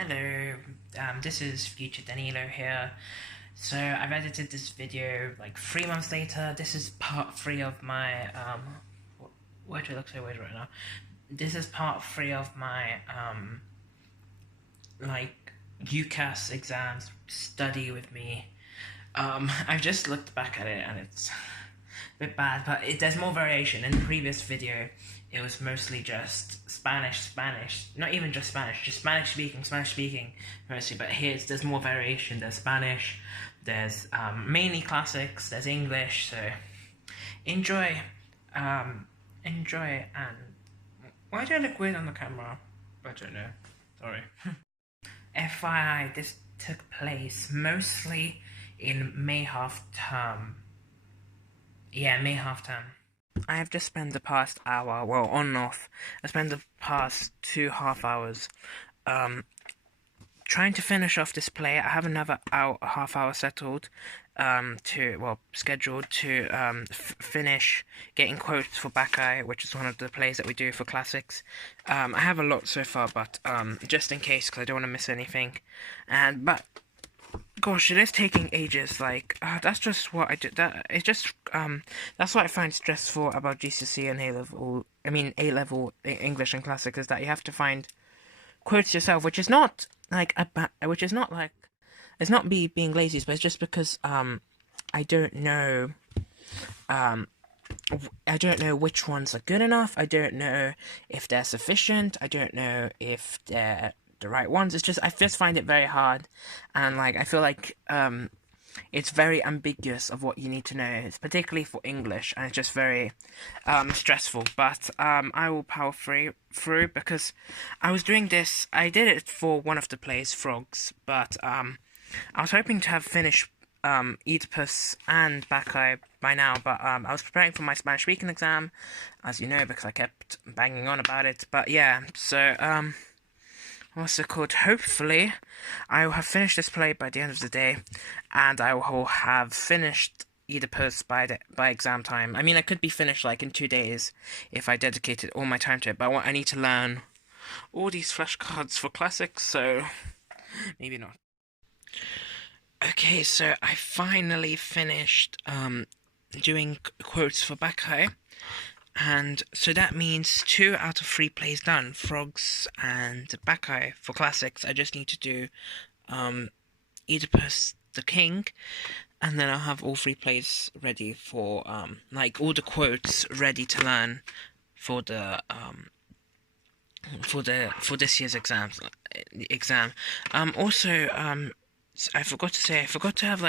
Hello, this is Future Danilo here. So I've edited this video like 3 months later. This is part 3 of my where do I look so weird right now? This is part 3 of my like UCAS exams study with me. I've just looked back at it and it's a bit bad, but there's more variation. In the previous video, it was mostly just Spanish, not even just Spanish speaking mostly, but there's more variation. There's Spanish, there's mainly classics, there's English, so enjoy, enjoy, and why do I look weird on the camera? I don't know, sorry. FYI, this took place mostly in May half term. Yeah, May half term. I have just spent the past hour, well, on and off, I spent the past 2.5 hours, trying to finish off this play. I have another half hour settled, scheduled to, finish getting quotes for Bacchae, which is one of the plays that we do for classics. I have a lot so far, but, just in case, because I don't want to miss anything, but gosh, it is taking ages. That's just what I do. That's what I find stressful about GCSE and A-level. I mean, A-level English and classics is that you have to find quotes yourself, which is not it's not me being lazy, but it's just because I don't know which ones are good enough. I don't know if they're sufficient. I don't know if they're the right ones. I just find it very hard, and I feel like it's very ambiguous of what you need to know. It's particularly for English, and it's just very stressful. But I will power through because I was doing this. I did it for one of the plays, Frogs, but I was hoping to have finished Oedipus and Bacchae by now, but I was preparing for my Spanish speaking exam, as you know, because I kept banging on about it. But yeah, so what's it called? Hopefully, I will have finished this play by the end of the day, and I will have finished Oedipus by exam time. I mean, I could be finished in 2 days if I dedicated all my time to it, but I need to learn all these flashcards for classics, so maybe not. Okay, so I finally finished doing quotes for Bacchae. And so that means 2 out of 3 plays done, Frogs and Bacchae for classics. I just need to do Oedipus the King, and then I'll have all 3 plays ready for all the quotes ready to learn for the for this year's exam. Also, I forgot to have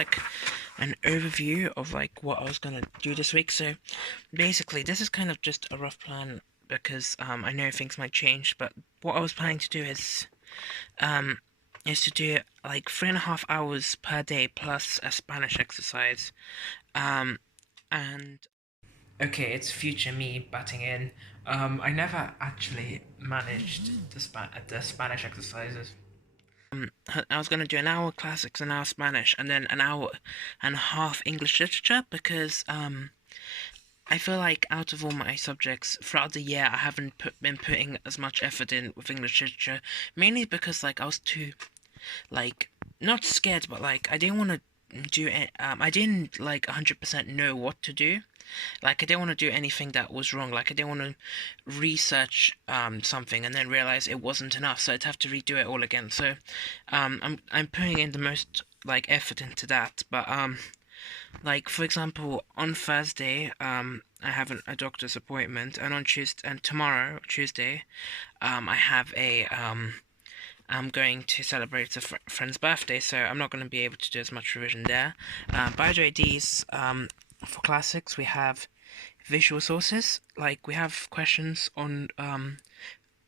an overview of what I was gonna do this week. So basically, this is kind of just a rough plan because I know things might change. But what I was planning to do is to do 3.5 hours per day plus a Spanish exercise. And okay, it's future me butting in. I never actually managed the Spanish exercises. I was going to do an hour classics, an hour Spanish, and then an hour and a half English literature because I feel like out of all my subjects throughout the year, I haven't been putting as much effort in with English literature, mainly because I was too not scared, but I didn't want to do it. I didn't 100% know what to do. I didn't want to do anything that was wrong. I didn't want to research something and then realize it wasn't enough, so I'd have to redo it all again. So I'm putting in the most effort into that. But for example, on Thursday I have a doctor's appointment, and on tomorrow Tuesday I have I'm going to celebrate a friend's birthday, so I'm not going to be able to do as much revision there. By the way, these for classics, we have visual sources. We have questions on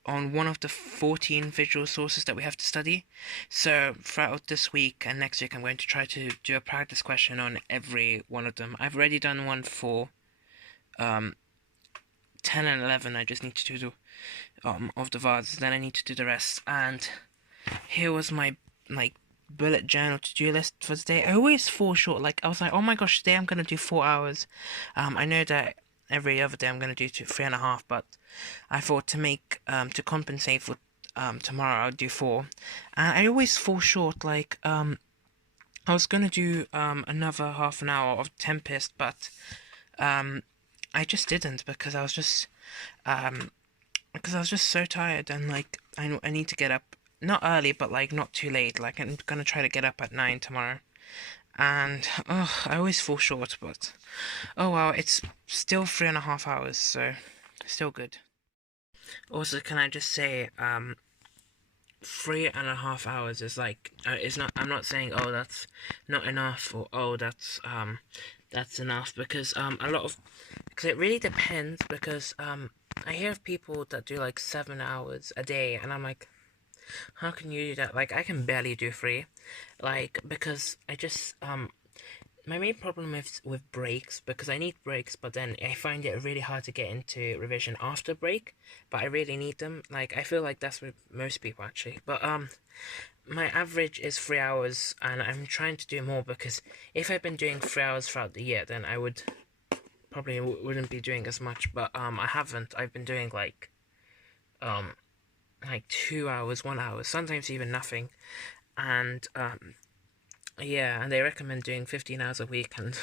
one of the 14 visual sources that we have to study. So throughout this week and next week, I'm going to try to do a practice question on every one of them. I've already done one for 10 and 11. I just need to do of the vases. Then I need to do the rest. And here was my bullet journal to-do list for today. I always fall short. I was like, oh my gosh, today I'm gonna do 4 hours. I know that every other day I'm gonna do 3.5, but I thought to compensate for tomorrow I'll do 4, and I always fall short. Like I was gonna do another half an hour of Tempest, but um I just didn't um because I was just so tired, and like I need to get up not early but like not too late. Like I'm gonna try to get up at 9 tomorrow, and I always fall short, but oh well, it's still 3.5 hours, so still good. Also, can I just say 3.5 hours is like it's not. I'm not saying oh that's not enough, or oh that's enough, because a lot of, because it really depends, because I hear of people that do like 7 hours a day, and I'm like, how can you do that? Like I can barely do 3, like because I just my main problem is with breaks, because I need breaks, but then I find it really hard to get into revision after break, but I really need them. Like I feel like that's with most people actually, but my average is 3 hours, and I'm trying to do more, because if I'd been doing 3 hours throughout the year, then I would probably wouldn't be doing as much. But I haven't. I've been doing um like 2 hours, 1 hour, sometimes even nothing, and yeah, and they recommend doing 15 hours a week, and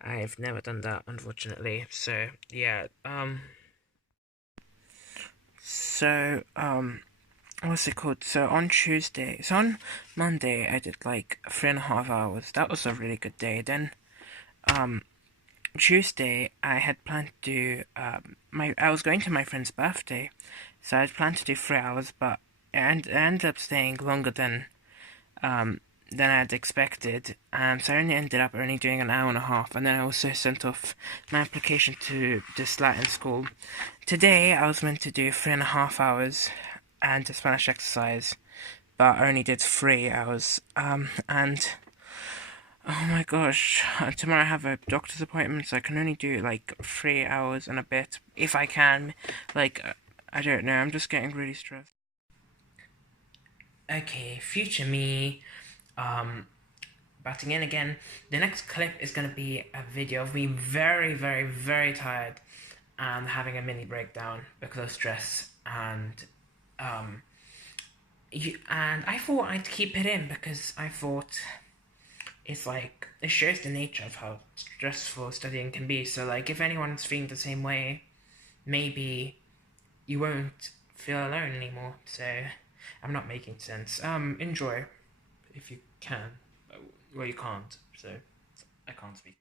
I've never done that, unfortunately. So yeah, so what's it called? So on Monday, I did like 3.5 hours. That was a really good day. Then Tuesday, I had planned to do I was going to my friend's birthday, so I had planned to do 3 hours, but it ended up staying longer than I had expected, so I only ended up only doing an hour and a half, and then I also sent off my application to this Latin school. Today, I was meant to do 3.5 hours and a Spanish exercise, but I only did 3 hours, and oh my gosh, tomorrow I have a doctor's appointment, so I can only do like 3 hours and a bit, if I can. Like, I don't know, I'm just getting really stressed. Okay, future me, batting in again. The next clip is going to be a video of me very, very, very tired and having a mini breakdown because of stress, um, and I thought I'd keep it in because I thought it's like it shows the nature of how stressful studying can be. So like if anyone's feeling the same way, maybe you won't feel alone anymore. So I'm not making sense. Enjoy if you can. Well, you can't. So I can't speak.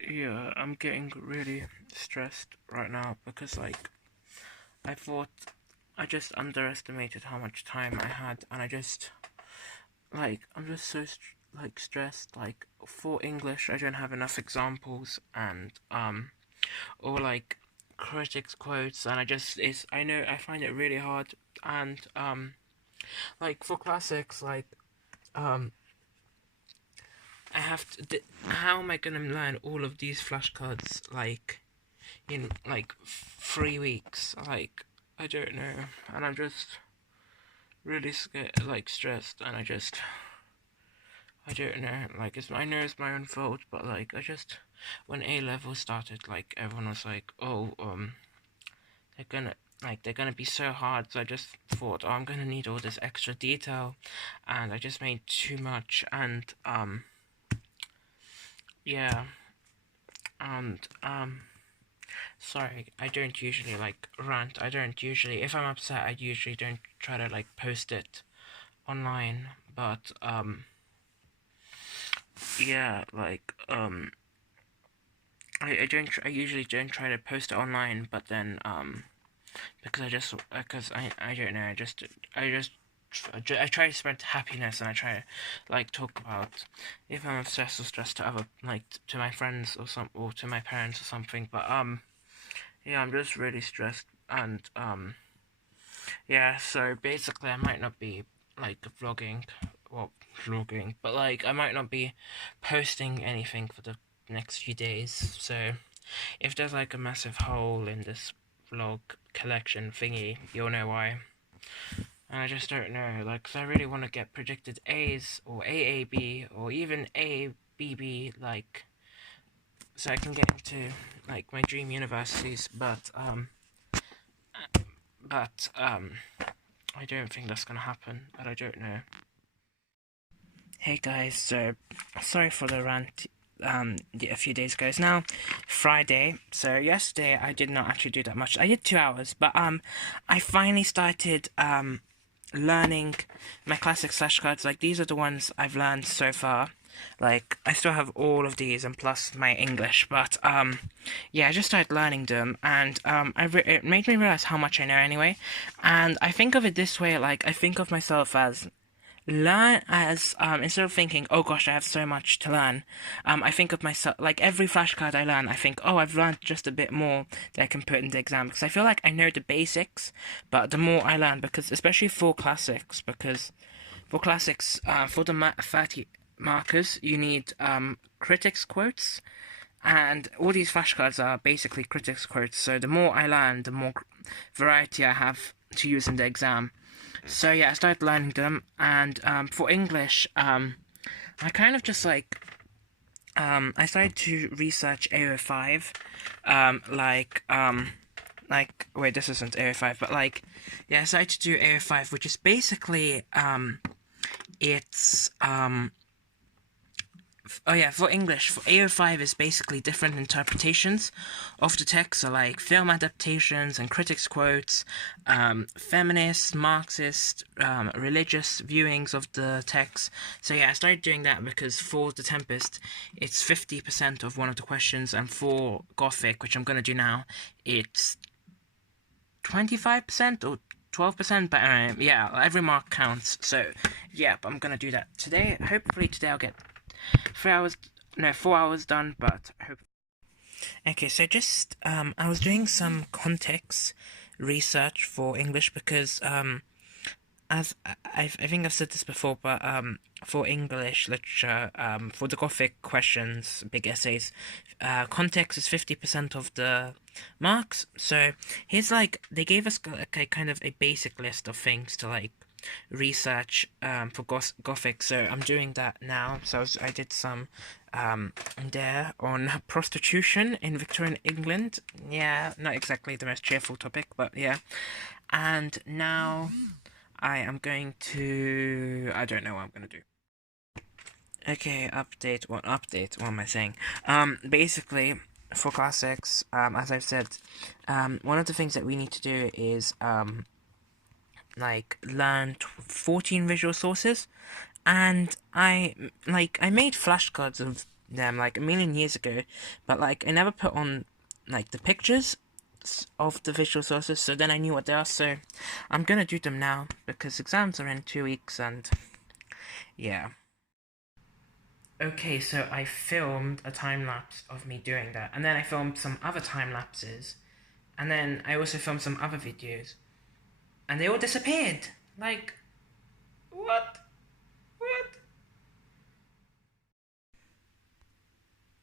Yeah, I'm getting really stressed right now because like I thought I just underestimated how much time I had, and I'm just so stressed. Like for English, I don't have enough examples, and or like critics quotes, and I know I find it really hard, and like for classics, like I have to. How am I gonna learn all of these flashcards like in like 3 weeks? Like I don't know, and I'm just really scared, like stressed, and I don't know. Like I know it's my own fault, but like when A level started, like everyone was like, oh they're gonna be so hard. So I just thought, oh, I'm gonna need all this extra detail, and I just made too much, and yeah. And sorry, I don't usually like rant. I don't usually, if I'm upset, I usually don't try to like post it online. But yeah, like I usually don't try to post it online. But then because I don't know, I try to spread happiness, and I try to like talk about if I'm obsessed or stressed to other, like to my friends or to my parents or something. But yeah, I'm just really stressed, and yeah. So basically, I might not be like vlogging, but like I might not be posting anything for the next few days. So if there's like a massive hole in this vlog collection thingy, you'll know why. And I just don't know, like, 'cause I really want to get predicted A's or AAB or even ABB, like, so I can get into like my dream universities. But I don't think that's gonna happen, but I don't know. Hey guys, so sorry for the rant a few days ago. It's now Friday, so yesterday I did not actually do that much. I did 2 hours, but I finally started learning my classic flashcards. Like, these are the ones I've learned so far. Like, I still have all of these and plus my English, but yeah, I just started learning them, and it made me realize how much I know anyway. And I think of it this way, like, I think of myself as learn as instead of thinking, oh gosh, I have so much to learn, I think of myself like every flashcard I learn, I think, oh, I've learned just a bit more that I can put in the exam, because I feel like I know the basics, but the more I learn, because especially for classics, for the 30 markers, you need critics quotes, and all these flashcards are basically critics quotes. So the more I learn, the more variety I have to use in the exam. So yeah, I started learning them, and for English, I kind of just I started to research AO5, wait, this isn't AO5, but yeah, I started to do AO5, which is basically it's oh yeah, for English, for AO5 is basically different interpretations of the text, so like film adaptations and critics quotes, feminist, Marxist, religious viewings of the text. So yeah, I started doing that because for The Tempest, it's 50% of one of the questions, and for Gothic, which I'm going to do now, it's 25% or 12%, but yeah, every mark counts. So yeah, I'm going to do that today. Hopefully today I'll get 4 hours done, but I hope. Okay, so just I was doing some context research for English because as I think I've said this before, but for English literature, for the Gothic questions, big essays, context is 50% of the marks. So here's they gave us a kind of a basic list of things to research for Gothic, so I'm doing that now. So I did some there on prostitution in Victorian England. Yeah, not exactly the most cheerful topic, but yeah. And now I am going to, I don't know what I'm going to do. Okay, update. What update? What am I saying? Basically, for classics, as I've said, one of the things that we need to do is learn 14 visual sources, and I made flashcards of them like a million years ago, but I never put on the pictures of the visual sources, so then I knew what they are. So I'm gonna do them now because exams are in 2 weeks, and yeah. Okay, so I filmed a time lapse of me doing that, and then I filmed some other time lapses, and then I also filmed some other videos, and they all disappeared. Like, what? What?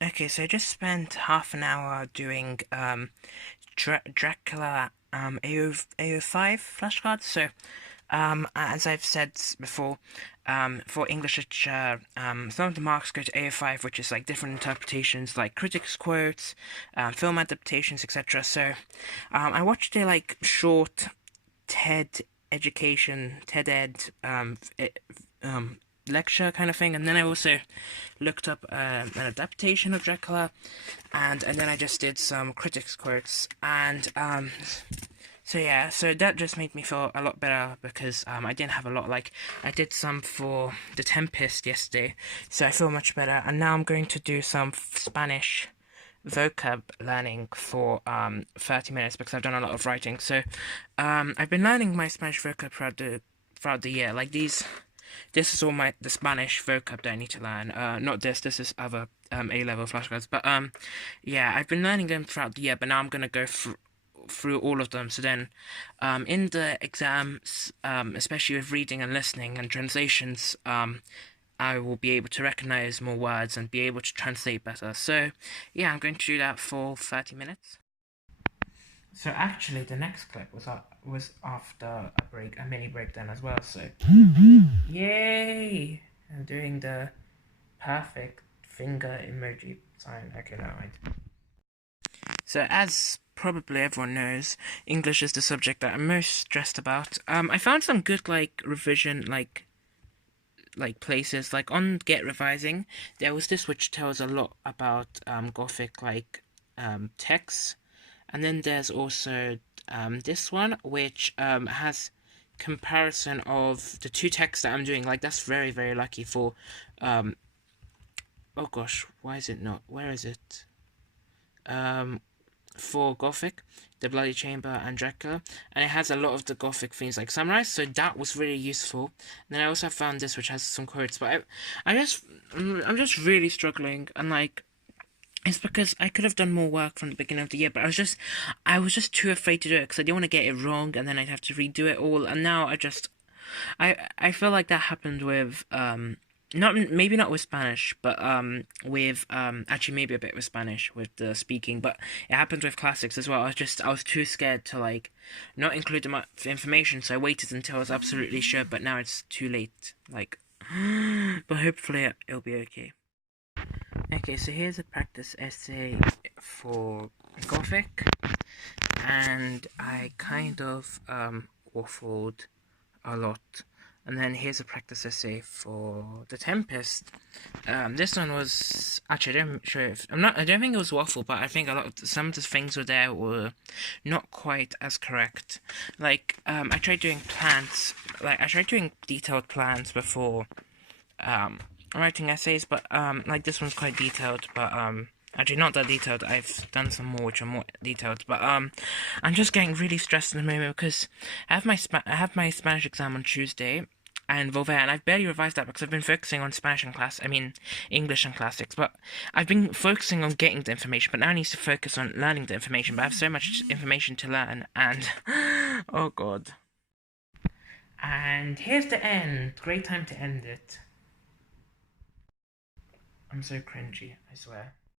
Okay, so I just spent half an hour doing Dracula AO5 flashcards. So as I've said before, for English literature, some of the marks go to AO5, which is different interpretations, like critics quotes, film adaptations, etc. So I watched a short TED Ed lecture kind of thing, and then I also looked up an adaptation of Dracula, and then I just did some critics quotes, and so yeah, so that just made me feel a lot better because I didn't have a lot. I did some for The Tempest yesterday, so I feel much better, and now I'm going to do some Spanish vocab learning for 30 minutes because I've done a lot of writing. So I've been learning my Spanish vocab throughout the year. This is all the Spanish vocab that I need to learn. Not this. This is other A-level flashcards. But yeah, I've been learning them throughout the year. But now I'm gonna go through all of them. So then, in the exams, especially with reading and listening and translations, I will be able to recognize more words and be able to translate better. So yeah, I'm going to do that for 30 minutes. So actually, the next clip was after a mini break then as well. So yay! I'm doing the perfect finger emoji sign. Okay, no, right. So as probably everyone knows, English is the subject that I'm most stressed about. I found some good like revision places like on Get Revising. There was this which tells a lot about Gothic texts, and then there's also this one which has comparison of the two texts that I'm doing. Like that's very very lucky for oh gosh, why is it not? Where is it? For Gothic, the Bloody Chamber and Dracula, and it has a lot of the Gothic themes like summarized, so that was really useful. And then I also found this which has some quotes, but I'm just really struggling, and like it's because I could have done more work from the beginning of the year, but I was just too afraid to do it because I didn't want to get it wrong, and then I'd have to redo it all, and now I feel like that happened with not maybe not with Spanish, but with actually maybe a bit with Spanish with the speaking, but it happened with classics as well. I was too scared to like not include the information, so I waited until I was absolutely sure, but now it's too late. Like, but hopefully it'll be okay. Okay, so here's a practice essay for Gothic, and I kind of waffled a lot. And then here's a practice essay for The Tempest. This one was actually I don't think it was waffle, but I think some of the things were not quite as correct. Like I tried doing detailed plans before writing essays, but like this one's quite detailed, but actually not that detailed. I've done some more which are more detailed, but I'm just getting really stressed in the moment because I have my Spanish exam on Tuesday and Volver, and I've barely revised that because I've been focusing on English and classics, but I've been focusing on getting the information, but now I need to focus on learning the information, but I have so much information to learn, and oh god. And here's the end. Great time to end it. I'm so cringy, I swear.